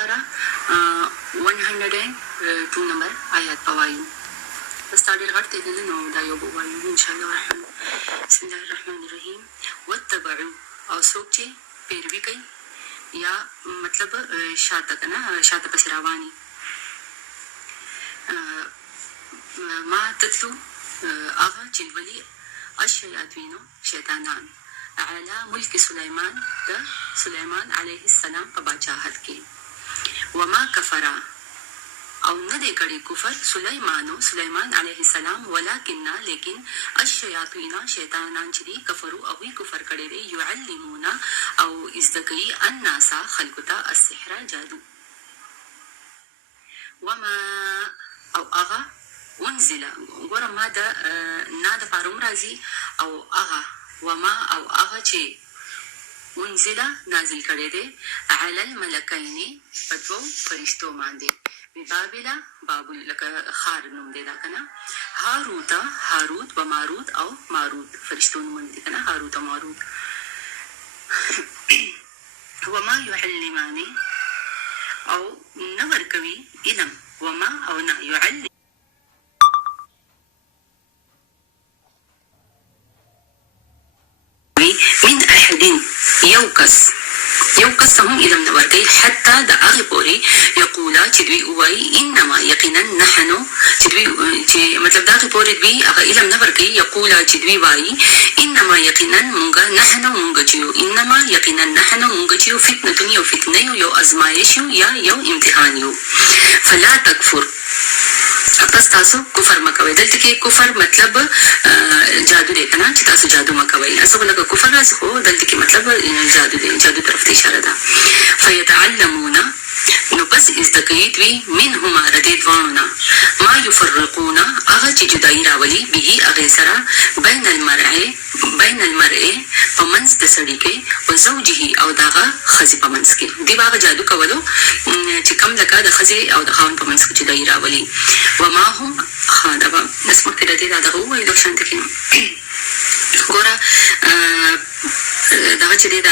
البقره 102 نمبر آیات پوایو. بس ډېر غټ دی نو دا یو وایو ان شاء الله الرحمن. بسم الله الرحمن الرحیم. واتبعوا او څوک چې پیروي کوي یا مطلب شاته کنه شاته پسې رواني ما تتلو هغه چې لولي الشیاطینو شیطانان علی ملک سلیمان د سلیمان علیه السلام په بادشاهت کې وما کفرا او نه دی کړی کفر سلیمان علیه السلام ولکن لیکن الشیاطین شیطانان چې دي کفرو او وی کفر کړی دی یعلمون او ازدکي الناس خلقتا السحر جادو وما او اغا انزل ګوره ما د نه د پاروم راځي او اغا وما او اغا چې انزل نازل کړی دی علی الملکین په دوو فرشتو باندې بابل بابل لکه خار نوم دی دا کنه هاروت و ماروت او ماروت فرشتو نوم دی کنه هاروت او ماروت. وما يعلمان او نور کوي علم وما او نه يعلم من احد یو کس هم علم نه ورکوي حتی د هغې پورې یقولا چې دوی ووایي انما یقینا نحنو چې دوی چې مطلب د هغې پورې دوی هغه علم نه ورکوي یقولا چې دوی وایي انما یقینا مونږ نحنو مونږ چې یو انما یقینا نحنو مونږ چې یو فتنه یو فتنه یو ازمایش یا یو امتحان یو فلا تکفر پس تاسو کفر مکوئ. دلته کې کفر مطلب جادو دی کنه چې تاسو جادو مکوئ. اصل لکه کفر راځي خو دلته کې مطلب جادو دی جادو طرف ته اشاره ده. فیتعلمون نو پس ازدکوي دوی منهما د دې دواړو نه ما یفرقون هغه چې جدایي راولي به هغې سره بین المرء په منځ د سړي کې و زوجه او د هغه ښځې په منځ کې دوی به هغه جادو کولو چې کوم لکه د ښځې او د خاوند په منځ کې جدایي راولي. وما هم دا به بس مخکې د دې دا دغه ووایو شانته کې ګوره دغه چې دی د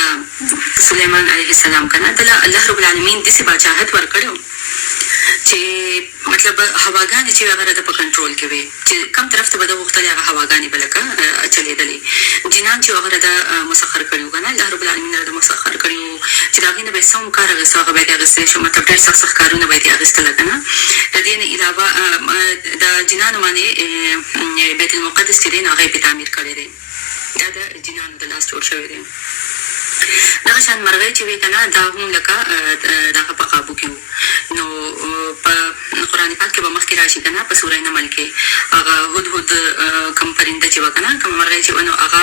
سلیمان علیه السلام که نه دله الله رب العالمین داسې باچاهت ورکړی چې مطلب هواګانې چې هغه راته په کنټرول کې وې چې کوم طرف ته به ده غوښتلې هغه هواګانې به لکه چلېدلې. جنان چې هغه راته مسخر کړي وو که نه الله رب العالمین راته مسخر کړي وو چې د هغې نه به یې څه هم کار اخیستو هغه به یې اخیستی شو مطلب ډېر سخت سخت کارونه به یې اخیستله که نه. د دې نه علاوه د جنانو باندې بیت المقدس چې دی نو هغه یې پې تعمیر کړی دی. دا د جنانو د لاس جوړ شوی دی. دغه شان مرغۍ چې وې که نه دا هم لکه د هغه په قابو کې وو. نو په قرآن پاک کې به مخکې راشي که نه په سوره نمل کې هغه هدهد کوم پرنده چې وه که نه کومه مرغۍ چې وه نو هغه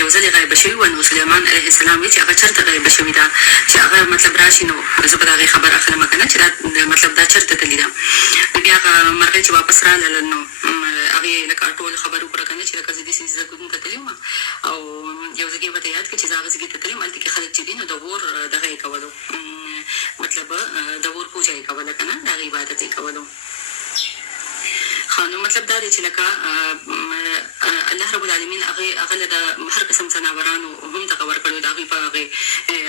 یو ځل یې غایبه شوي وه. نو سلیمان علیه السلام وی چې هغه چېرته غایبه شوې ده چې هغه مطلب راشي نو زه به د هغې خبر اخلم که نه چې دا مطلب دا چېرته تللي ده. بیا هغه مرغۍ چې واپس راغله نو هغې لکه ټول خبر وکړه که نه چې لکه زه داسې زده کوونکو ته تللې وم او یو ځګې به ته یاد کړه چې زه هغه ځګې ته تللې وم هلته کې خلک چې دي نو د اور دغه یې کولو مطلب د اور پوجه یې کوله که نه د هغې عبادت یې کولو. نو مطلب دا دی چې لکه الله رب العالمین هغه له د هر قسم ځناورانو هم دغه ورکړو د هغوی په هغې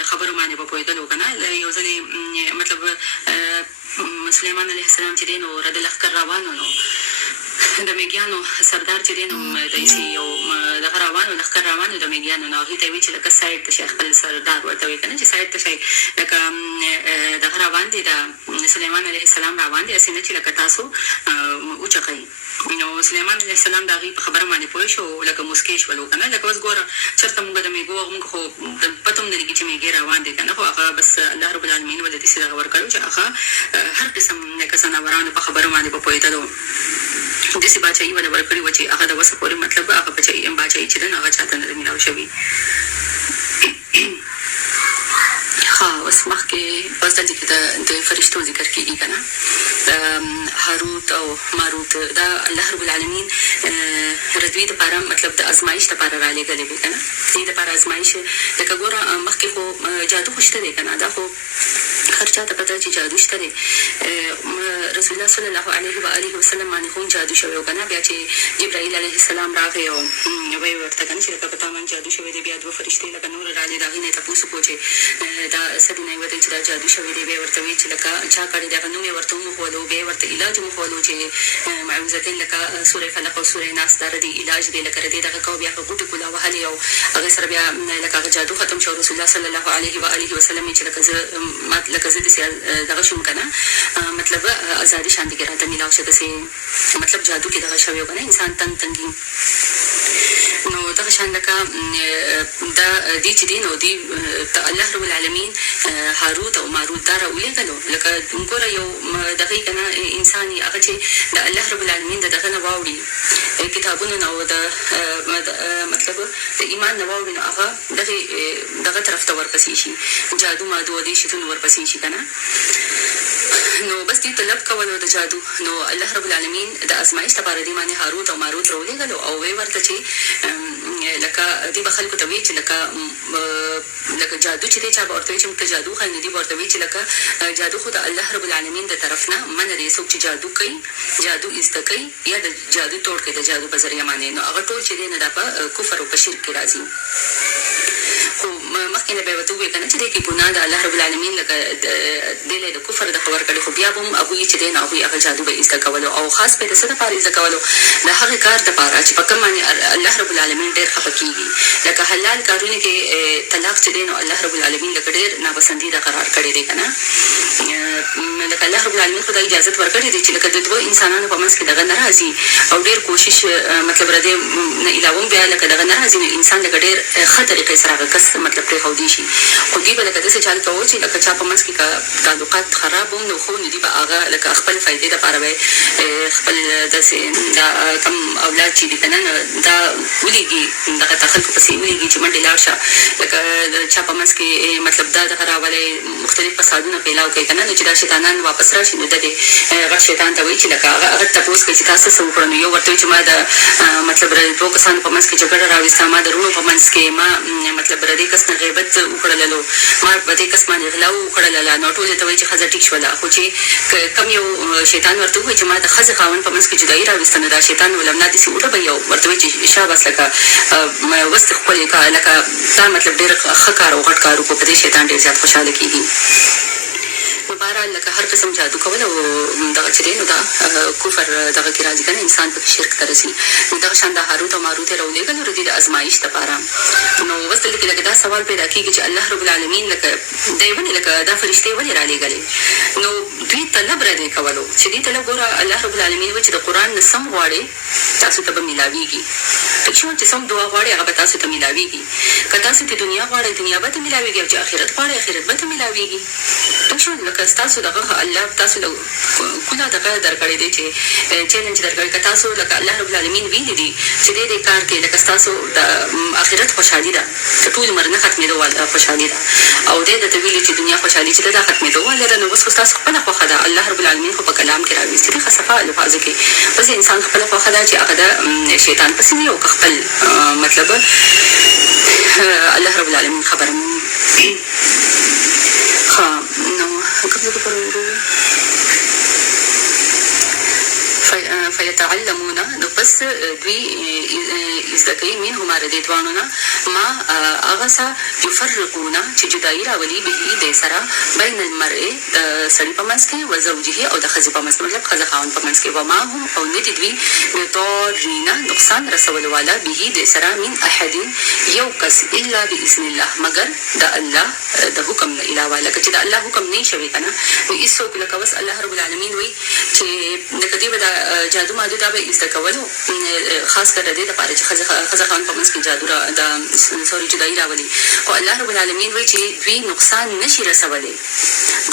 خبرو باندې به پوهېدلو که نه. یو ځل مطلب سلیمان علیه السلام چې دی نو د لښکر روانو نو د میږیانو سردار چې دی نو داسې یو دغه روانو لښکر روانو د میږیانو نو هغې ته یې وایي چې لکه سایډ ته شئ خپل سردار ورته وایي که نه چې سایډ ته شئ لکه دغه روان دی د سلیمان علیه السلام روان دی هسې نه چې لکه تاسو وچغئ. نو سلیمان علیه السلام د هغې په خبره باندې پوه شو لکه موسکی شولو که نه لکه اوس ګوره چېرته مونږ د میږو مونږ خو پته هم نه لګي چې میږی روان دی که نه خو هغه بس الله رب العالمین به د داسې دغه ورکړو چې هغه هر قسم لکه ځناورانو په خبرو باندې به پوهېدلو. داسې باچایي به د ورکړې وه چې هغه د وسه پورې مطلب هغه باچایي چې ده نو هغه چاته نه ده میلاو شوي. اوس مخکې اوس دلته کې د فرشتو ذکر کېږي که نه هاروت او ماروت دا الله رب العالمین د دوی دپاره مطلب د ازمایش دپاره رالېږلې وې که نه دې دپاره ازمایش لکه ګوره مخکې خو جادو خو شته دی که نه دا خو هر چا ته پته چې جادو شته دی. رسول الله صلی الله علیه و آله وسلم باندې خو جادو شوی و که نه بیا چې جبرائیل علیه السلام راغی او ویې ورته که نه چې لکه په تا باندې جادو شوی دی بیا دوه فرشتې لکه نور رالې د هغې نه یې تپوس وکړو چې دا څه قصه دی نه وته چې دا جادو شوی دی به ورته وی چې لکه چا کړی دا نو مې ورته مو خولو به ورته علاج مو خولو چې معوذتين لکه سوره فلق او سوره ناس دا د علاج دی لکه دې دغه کو بیا کوټه کولا وهلې او هغه سره بیا لکه جادو ختم شو رسول الله صلی الله علیه و آله وسلم چې لکه زه دغه شوم کنه مطلب ازادي شانتي کې راته ملاو شته سي مطلب جادو کې دغه شوی کنه انسان تنګي نو دغه شان لکه دا دي چې دي نو دي الله رب العالمین هاروت او ماروت دا راولېږلو لکه ګوره یو دغه کنه انساني هغه چې د الله رب العالمین دغه نه واوړي کتابونه نو د مطلب د ایمان نه واوړي نو هغه دغه طرف ته ورپسې شي جادو مادو دې شتون ورپسې شي کنه نو بس دې طلب کولو د جادو نو الله رب العالمین د ازمایښت لپاره دې باندې هاروت او ماروت راولېږلو او وی ورته چې لکه دې بخل کو ته وی چې لکه جادو چې دې چا ورته چې موږ جادو خل نه دي ورته وی چې لکه جادو خو د الله رب العالمین د طرف نه من دې څوک چې جادو کوي جادو استکي یا د جادو توړ کې د جادو په ذریعہ باندې نو هغه ټول چې دې نه د کفر او شرک کې راځي خو مخکې نه به ورته ووایي که نه چې دی کې ګناه د الله رب العالمین لکه دی له د کفر دغه ورکړې خو بیا به هم هغوی چې دی نو هغوی هغه جادو به زده کولو او خاص به د څه دپاره زده کولو د هغې کار دپاره چې په کوم باندې الله رب العالمین ډېر خفه کېږي لکه حلال کارونه کې طلاق چې دی نو الله رب العالمین لکه ډېر ناپسندیده قرار کړی دی که نه لکه الله رب العالمین خو دا اجازت ورکړې دی چې لکه د دوه انسانانو په منځ کې دغه نه راځي او ډېر کوشش مطلب د دې نه علاوه بیا لکه دغه نه راځي نو انسان لکه ډېر ښه طریقې سره هغه کس مطلب پرېښودی شي خو دوی به لکه داسې چل کوو چې لکه چا په منځ کې که تعلقات خراب هم نو خو نو دوی به هغه لکه خپل فایدې دپاره به خپل داسې دا کم اولاد چې دي که نه دا ولیږي دغه ته خلکو پسې ولیږي چې منډې لاړ شه لکه چا په منځ کې مطلب دا دغه راولی مختلف فسادونه پیلاو کوي که نه نو چې دا شیطانان واپس راشي نو د دې غټ شیطان ته وایي چې لکه هغه تپوس کوي چې تاسو څه وکړه نو یو ورته وایي چې ما د مطلب د دوه کسانو په منځ کې جګړه راوسته ما د وروڼو په منځ کې ما مطلب د دې کس نه غیبت وکړللو ما په دې کس باندې غلا وکړلله نو ټول ته وایي چې ښځه ټیک شوله خو چې کم یو شیطان ورته ووایي چې ما د ښځې خاوند په منځ کې جدایي راوسته نو دا شیطان ولمنا داسې وډبوي او ورته وایي چې شاباس لکه وستې ښکلې که لکه دا مطلب ډېر ښه کار او غټ کار وکړو په دې شیطان ډېر زیات خوشحاله کېږي نو بهرحال لکه هر قسم جادو کول او دغه چې دی نو دا کفر دغه کې راځي که نه انسان پکې شرک ته رسي نو دغه شان د هاروت او ماروت یې راولېږل د دې د ازمایښت دپاره نو اوس دلته کې لکه دا سوال پیدا کېږي چې الله رب العالمین لکه دی ولې لکه دا فرشتې ولې رالېږلې نو دوی طلب را دې کولو چې دې طلب ګوره الله رب العالمین وایي چې د قرآن نه سم غواړې تاسو ته به میلاویږي ټیک شو چې سم دعا غواړې هغه به تاسو ته میلاویږي که تاسو ته دنیا غواړئ دنیا به ته میلاویږي او چې آخرت غواړئ آخرت به ته میلاویږي ټیک شو لکه ستاسو دغه الله تاسو له کوله دغه درکړی دی چې چیلنج درکړی که تاسو لکه الله رب العالمین ویلي دي چې دې کار کې لکه ستاسو د آخرت خوشحالي ده که ټول عمر نه ختمېدو واله خوشحالي ده او دې درته ویلي چې دنیا خوشحالي چې ده دا ختمېدو واله ده نو اوس خو ستاسو خپله خوښه ده الله رب العالمین خو په کلام کې راویستي دي ښه صفا الفاظو کې بس انسان خپله خوښه ده چې هغه د شیطان پسې وي او که خپل مطلب الله رب العالمین خبره مني ښه نو کوم ځای کې پرېږدو فیتعلمون نو پس دوی زده کوي منهما د دې دواړو نه ما هغه څه یفرقون چې جدایي راولي به دې سره بین المرء د سړي په منځ کې و زوجه او د ښځې په منځ کې مطلب ښځه خاوند په منځ کې وما هم او نه دي دوی بضارین نقصان رسولو والا به دې سره من احد یو کس الا باذن الله مګر د الله د حکم نه علاوه لکه چې د الله حکم نه شوی که نه نو هېڅوک لکه اوس الله رب العالمین وایي چې لکه دوی به د جادو مادو دا به زده کولو خاص کر د دې دپاره چې ښځه خاوند په منځ کې جادو جدایي راولي خو الله رب العالمین وایي چې دوی نقصان نشي رسولی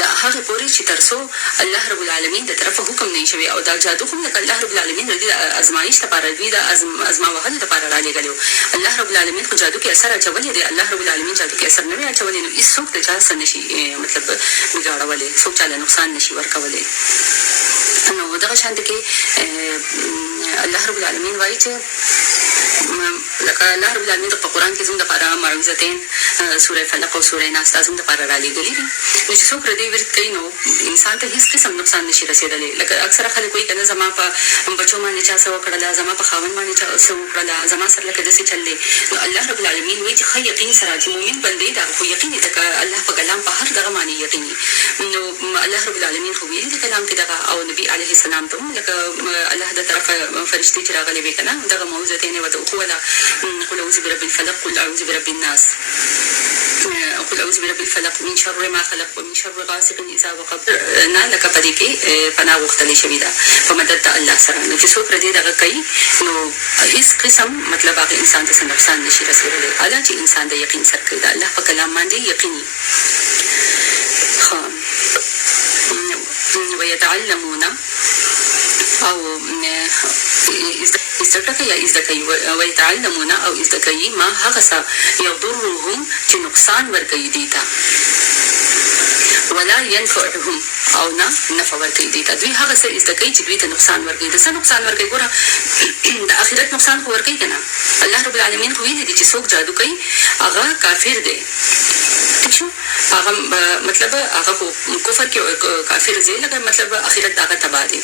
د هغې پورې چې تر څو الله رب العالمین د طرفه حکم نه وي شوی او دا جادو هم لکه الله رب العالمین د دې د ازمایښت دپاره دوی د ازما وهلو دپاره رالېږلی الله رب العالمین خو جادو کې اثر اچولی دی الله رب العالمین جادو کې اثر نه وي اچولی نو هېڅوک د چا څه نشي مطلب بګاړولی څوک چاله نقصان نشي ورکولی نو دغه شانته کې الله رب العالمین وایي چې لکه الله رب العالمین په قرآن کې زموږ دپاره معوذتین سوره فلق او سوره ناس دا زموږ دپاره رالیږلي دي. نو چې څوک ردې ورد کوي نو انسان ته هېڅ قسم نقصان نشي رسېدلی. لکه اکثره خلک وایي که نه زما په بچو باندې چا څه وکړله، زما په خاوند باندې چا څه وکړله، زما سره لکه داسې چل دی. نو الله رب العالمین وایي چې ښه یقین سره چې مؤمن بندې دا خو یقین یې لکه الله په کلام په هر دغه معنی یقین نو الله رب العالمین خو ویلي دي کلام کې دغه او نبي علیه السلام ته هم لکه الله د طرفه فرشتې چې راغلې وې که نه دغه معوذتین ورته وښوله، قل اعوذ برب الفلق قل اعوذ برب الناس قل اعوذ برب الفلق من شر ما خلق ومن شر غاسق اذا وقب نه لکه په دې کې پناه غوښتلې شوې ده په مدد د الله سره. نو چې څوک ردې دغه کوي نو هېڅ قسم مطلب هغه انسان ته څه نقصان نشي رسېدلی. حالا چې انسان د یقین سره کوي د الله په کلام باندې یقیني. ويتعلمون او زده کوي یا زده کوي ويتعلمون او زده کوي ما هغه څه یضرهم چې نقصان ورکوي دې ته ولا ينفعهم او نه نفع ورکوي دې ته. دوی هغه څه زده کوي چې دوی ته نقصان ورکوي. د څه نقصان ورکوي؟ ګوره د آخرت نقصان خو ورکوي که نه. الله رب العالمین خو ویلي دي چې څوک جادو کوي هغه کافر دی. ٹھیک شو؟ هغه مطلب هغه خو کفر کې کافر دی لکه مطلب آخرت هغه تباه دی.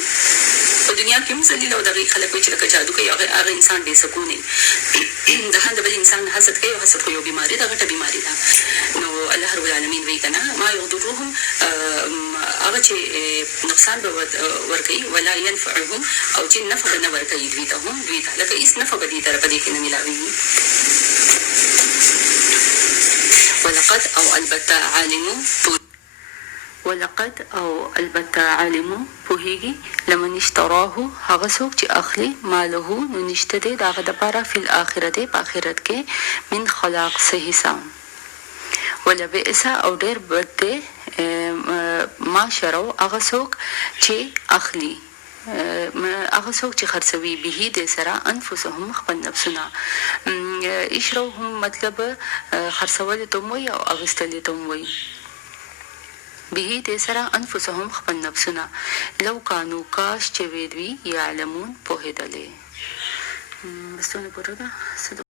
په دنیا کې هم ذلیل او دغې خلک وایي چې لکه جادو کوي هغه انسان بې سکون دی. د هر د بل انسان حسد کوي او حسد خو یو بیماري ده، غټه بیماري ده. نو الله رب العالمین وایي که نه ما یضرهم هغه چې نقصان به ورکوي ولا ینفعهم او چې نفع به نه ورکوي دوی ته هم دوی ته لکه هېڅ نفع به دې ته په دې کې نه میلاوېږي. ولقد او البته عالمو پوهېږي لمن اشتراه هغه څوک چې اخلي ماله نو نشته دی د هغه دپاره فی الآخرت په آخرت کې من خلاق څه حصه ولبئس او ډېر بد دی ما شرو هغه څوک چې اخلي هغه څوک چې خرڅوي به دې سره انفسهم خپل نفسونه اشرو هم مطلب خرڅول ته هم وایي او اخیستل ته هم وایي به دې سره انفسهم خپل نفسونه لو کانو کاش چې وی دوی یعلمون پوهېدلې. بس څونه پوره ده.